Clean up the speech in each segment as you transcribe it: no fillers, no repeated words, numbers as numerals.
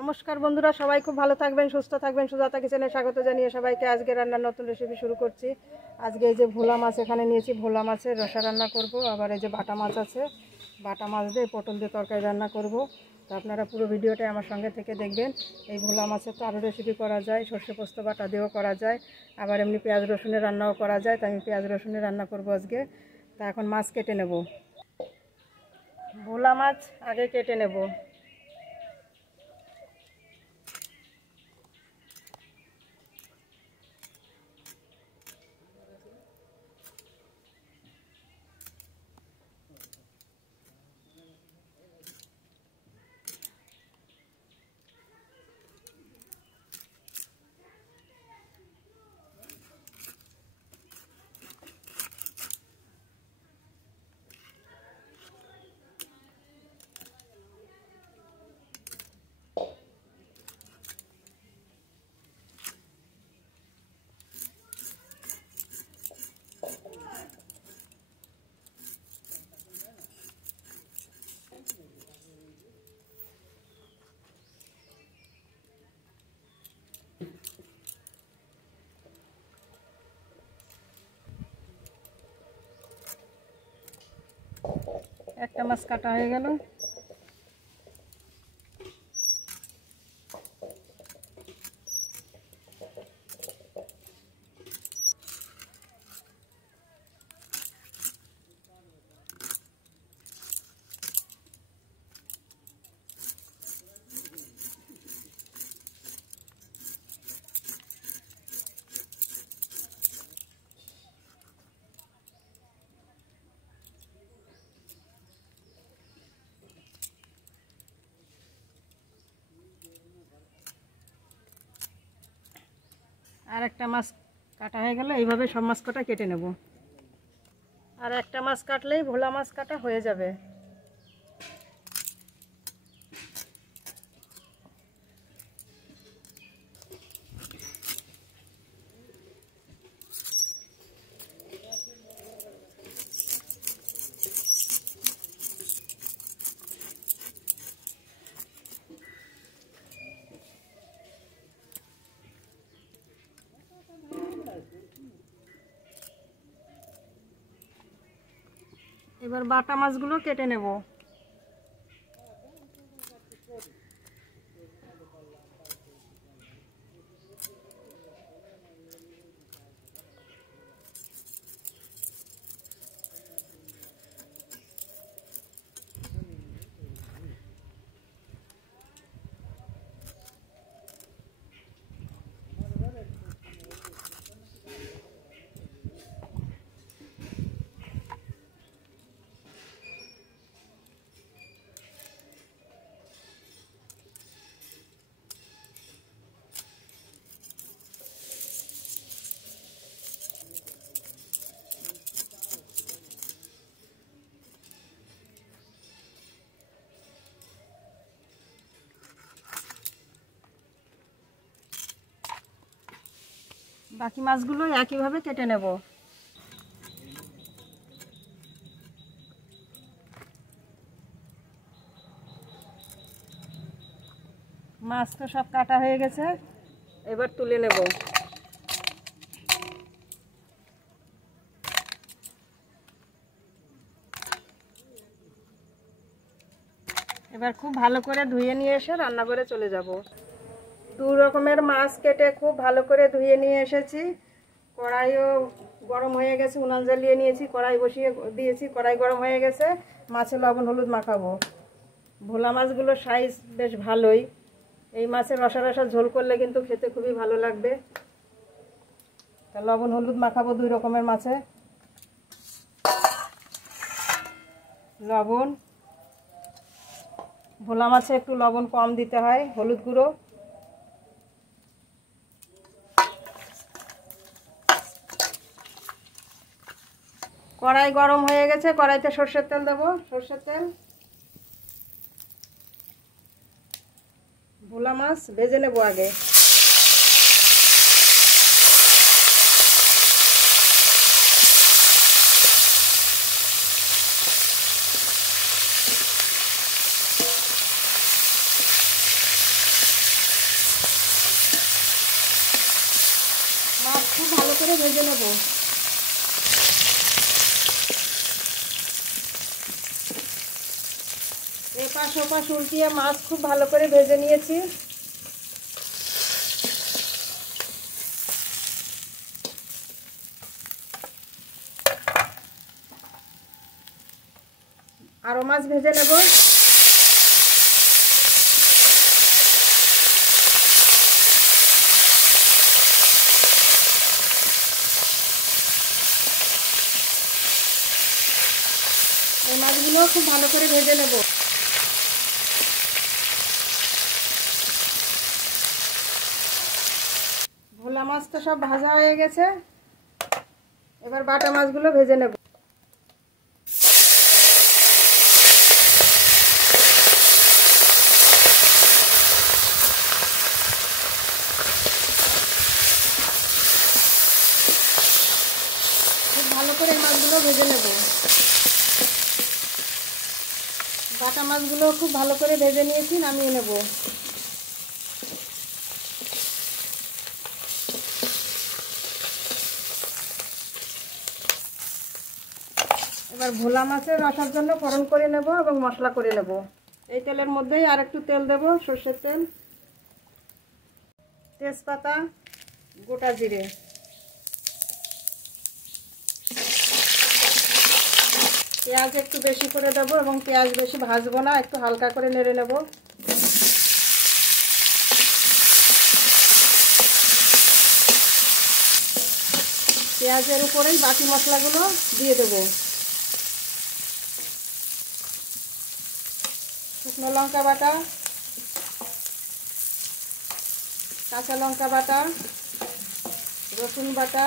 নমস্কার বন্ধুরা, সবাই খুব ভালো থাকবেন, সুস্থ থাকবেন। সুজাতা কিচেনে স্বাগত জানিয়ে সবাইকে আজকে রান্নার নতুন রেসিপি শুরু করছি। আজকে এই যে ভোলা মাছ এখানে নিয়েছি, ভোলা মাছের রসা রান্না করব। আবার এই যে বাটা মাছ আছে, বাটা মাছ দিয়ে পটল দিয়ে তরকারি রান্না করব। তো আপনারা পুরো ভিডিওটা আমার সঙ্গে থেকে দেখবেন। এই ভোলা মাছের তো আরও রেসিপি করা যায়, সর্ষে পোস্ত বাটা দিয়েও করা যায়, আবার এমনি পেঁয়াজ রসুনের রান্নাও করা যায়। তো আমি পেঁয়াজ রসুনের রান্না করব আজকে। তা এখন মাছ কেটে নেব। ভোলা মাছ আগে কেটে নেব। একটা মাছ কাটা হয়ে গেল। আর একটা মাছ কাটা হয়ে গেল। এইভাবে সব মাছ কটা কেটে নেব। আর একটা মাছ কাটলেই ভোলা মাছ কাটা হয়ে যাবে। এবার বাটা মাছগুলো কেটে নেব। বাকি মাছগুলো একইভাবে কেটে নেব। মাছ তো সব কাটা হয়ে গেছে, এবার তুলে নেব। এবার খুব ভালো করে ধুয়ে নিয়ে এসে রান্না করে চলে যাব। দু রকমের মাছ কেটে খুব ভালো করে ধুয়ে নিয়ে এসেছি। কড়াইও গরম হয়ে গেছে, উনান জ্বালিয়ে নিয়েছি, কড়াই বসিয়ে দিয়েছি, কড়াই গরম হয়ে গেছে। মাছে লবণ হলুদ মাখাবো। ভোলা মাছগুলোর সাইজ বেশ ভালোই। এই মাছের রসা রসা ঝোল করলে কিন্তু খেতে খুবই ভালো লাগবে। তা লবণ হলুদ মাখাবো দুই রকমের মাছে। লবণ, ভোলা মাছে একটু লবণ কম দিতে হয়, হলুদ গুঁড়ো। কড়াই গরম হয়ে গেছে, কড়াইতে সর্ষের তেল দেবো। সর্ষের তেল, ভোলা মাছ ভেজে নেব আগে। করে ভেজে নেব। এপাশ ওপাশ উল্টিয়ে মাছ খুব ভালো করে ভেজে নিয়েছি। আরো মাছ ভেজে নেব। এই মাছগুলো খুব ভালো করে ভেজে নেব। ভোলা মাছ তো সব ভাজা হয়ে গেছে, এবার বাটা মাছগুলো ভেজে নেব। খুব ভালো করে মাছগুলো ভেজে নেব। বাটা মাছগুলো খুব ভালো করে ভেজে নিয়েছি, নামিয়ে নেব। এবার ভোলা মাছের রসার জন্য ফোড়ন করে নেব এবং মশলা করে নেব। এই তেলের মধ্যেই আর একটু তেল দেব, সর্ষের তেল, তেজপাতা, গোটা জিরে, পেঁয়াজ একটু বেশি করে দেবো এবং পেঁয়াজ বেশি ভাজবো না, একটু হালকা করে নেড়ে নেব। পেঁয়াজের উপরেই বাকি মশলাগুলো দিয়ে দেবো। শুকনো লঙ্কা বাটা, কাঁচা লঙ্কা বাটা, রসুন বাটা,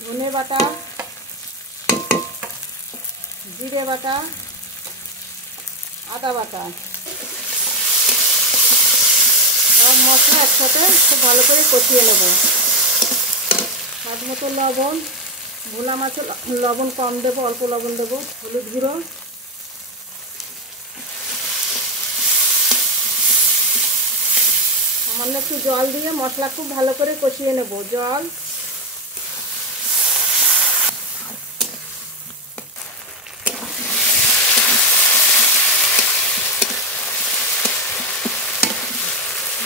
ধনে বাটা, জিরে বাটা, আদা বাটা, সব মশলা একসাথে খুব ভালো করে কষিয়ে নেব। স্বাদ মতো লবণ, ভোলা মাছে লবণ কম দেবো, অল্প লবণ দেবো। হলুদ গুঁড়ো, সামান্য একটু জল দিয়ে মশলা খুব ভালো করে কষিয়ে নেব। জল,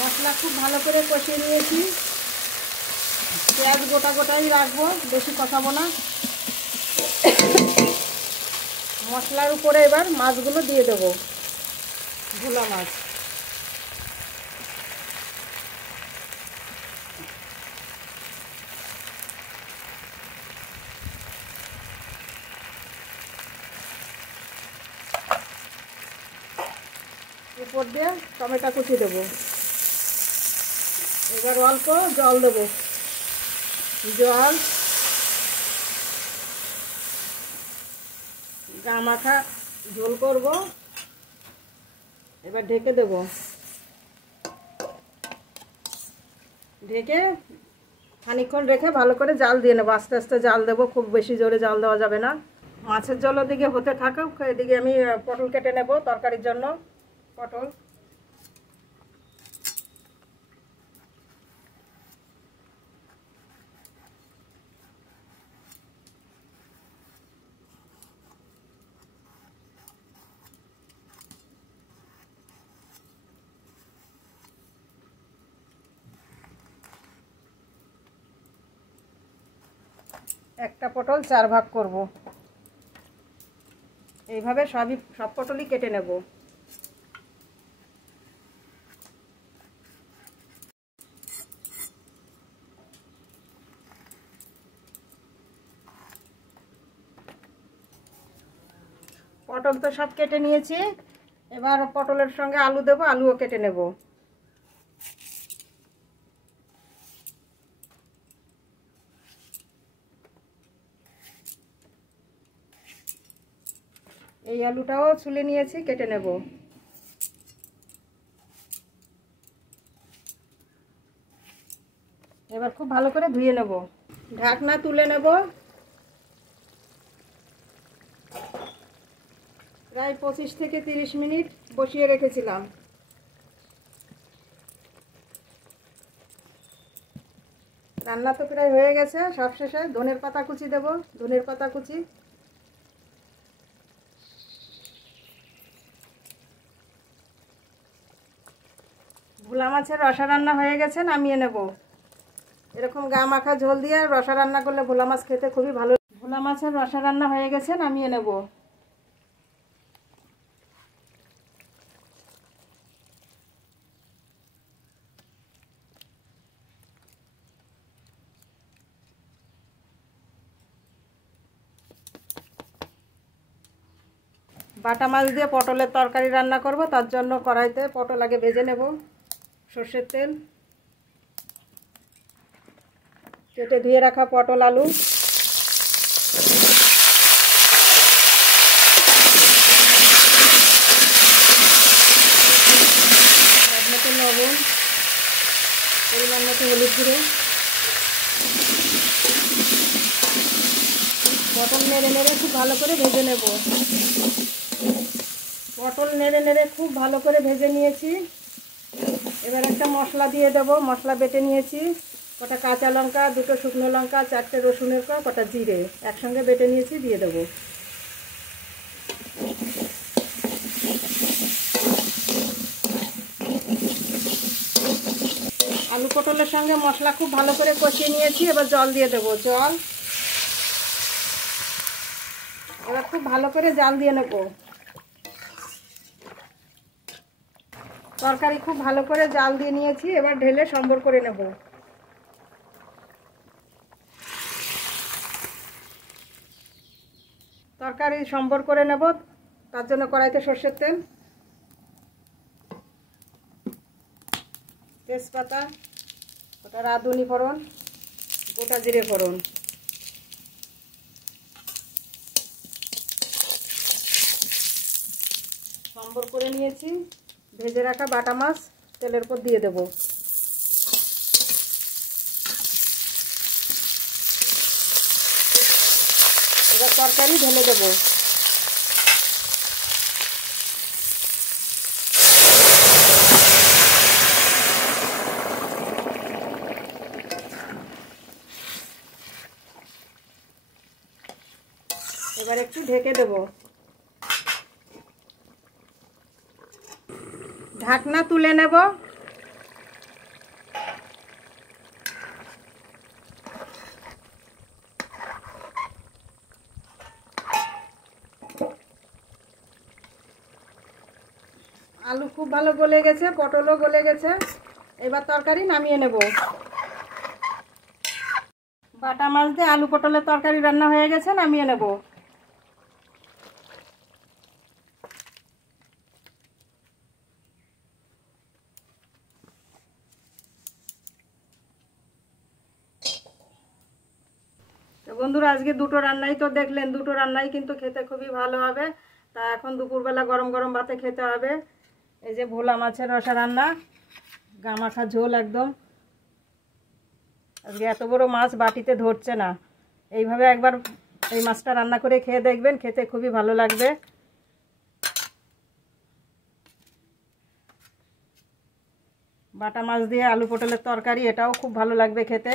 মশলা খুব ভালো করে কষিয়ে নিয়েছি। পেঁয়াজ গোটা গোটাই রাখবো, বেশি কষাবো না। মশলার উপরে এবার মাছগুলো দিয়ে দেবো, ভোলা মাছ। উপর দিয়ে টমেটো কুচি দেবো। এবার অল্প জল দেবো, জল, গা মাখা ঝোল করব। এবার ঢেকে দেব, ঢেকে খানিকক্ষণ রেখে ভালো করে জাল দিয়ে নেবো। আস্তে আস্তে জাল দেবো, খুব বেশি জোরে জাল দেওয়া যাবে না। মাছের জল ওদিকে হতে থাকুক, এদিকে আমি পটল কেটে নেব তরকারির জন্য। পটল, একটা পটল 4 ভাগ করব। এইভাবে সব পটলই কেটে নেব। পটল তো সব কেটে নিয়েছি, এবার পটলের সঙ্গে আলু দেবো, আলুও কেটে নেব। এই আলুটাও ছুলে নিয়েছি, কেটে নেব। এবার খুব ভালো করে ধুয়ে নেব। ঢাকনা তুলে নেব। প্রায় 25 থেকে 30 মিনিট বসিয়ে রেখেছিলাম। রান্না তো প্রায় হয়ে গেছে, সব শেষে ধনের পাতা কুচি দেব, ধনের পাতা কুচি। ভোলা মাছের রসা রান্না হয়ে গেছে, নামিয়ে নেব। এরকম গা মাখা ঝোল দিয়ে রসা রান্না করলে ভোলা মাছ খেতে খুবই ভালো। ভোলা মাছের রসা রান্না হয়ে গেছে, নামিয়ে নেব। বাটা মাছ দিয়ে পটলের তরকারি রান্না করব, তার জন্য কড়াইতে পটল আগে ভেজে নেব। সর্ষের তেল, কেটে ধুয়ে রাখা পটল আলু, মতো লবণ, পরিমাণ মতো হলুদ গুঁড়ো। পটল নেড়ে নেড়ে খুব ভালো করে ভেজে নেব। পটল নেড়ে নেড়ে খুব ভালো করে ভেজে নিয়েছি। এবার একটা মশলা দিয়ে দেবো। মশলা বেটে নিয়েছি, কটা কাঁচা লঙ্কা, দুটো শুকনো লঙ্কা, 4টে রসুনের কোয়া, কটা জিরে একসঙ্গে বেটে নিয়েছি, দিয়ে দেবো। আলু পটলের সঙ্গে মশলা খুব ভালো করে কষিয়ে নিয়েছি, এবার জল দিয়ে দেবো। জল এবার খুব ভালো করে জাল দিয়ে নেব। তরকারি খুব ভালো করে জাল দিয়ে নিয়েছি, এবার ঢেলে সম্বর করে নেব। তরকারি সম্বর করে নেব, তার জন্য কড়াইতে সর্ষের তেল, তেজপাতা, গোটা রাঁধুনি ফোড়ন, গোটা জিরে ফোড়ন, সম্বর করে নিয়েছি। ভেজে রাখা বাটা মাছ তেলের উপর দিয়ে দেব। এবার তরকারি ঢেলে দেব। এবার একটু ঢেকে দেব। ঢাকনা তুলে নেব। আলু খুব ভালো গলে গেছে, পটলও গলে গেছে। এবার তরকারি নামিয়ে নেব। বাটা মাছ দিয়ে আলু পটলের তরকারি রান্না হয়ে গেছে, নামিয়ে নেব। তো বন্ধুরা, আজকে দুটো রান্নাই তো দেখলেন, দুটো রান্নাই কিন্তু খেতে খুবই ভালো হবে। তা এখন দুপুরবেলা গরম গরম ভাতে খেতে হবে। এই যে ভোলা মাছের রসা রান্না, গা মাখা ঝোল একদম। আজকে এত বড় মাছ বাটিতে ধরছে না। এইভাবে একবার এই মাছটা রান্না করে খেয়ে দেখবেন, খেতে খুবই ভালো লাগবে। বাটা মাছ দিয়ে আলু পটলের তরকারি, এটাও খুব ভালো লাগবে খেতে।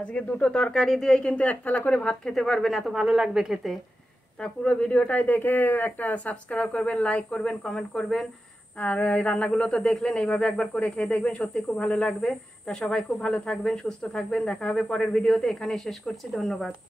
আজকে দুটো তরকারি দিয়েই কিন্তু এক থালা করে ভাত খেতে পারবেন, এত ভালো লাগবে খেতে। তা পুরো ভিডিওটাই দেখে একটা সাবস্ক্রাইব করবেন, লাইক করবেন, কমেন্ট করবেন। আর এই রান্নাগুলো তো দেখলেন, এইভাবে একবার করে খেয়ে দেখবেন, সত্যি খুব ভালো লাগবে। তা সবাই খুব ভালো থাকবেন, সুস্থ থাকবেন। দেখা হবে পরের ভিডিওতে। এখানেই শেষ করছি, ধন্যবাদ।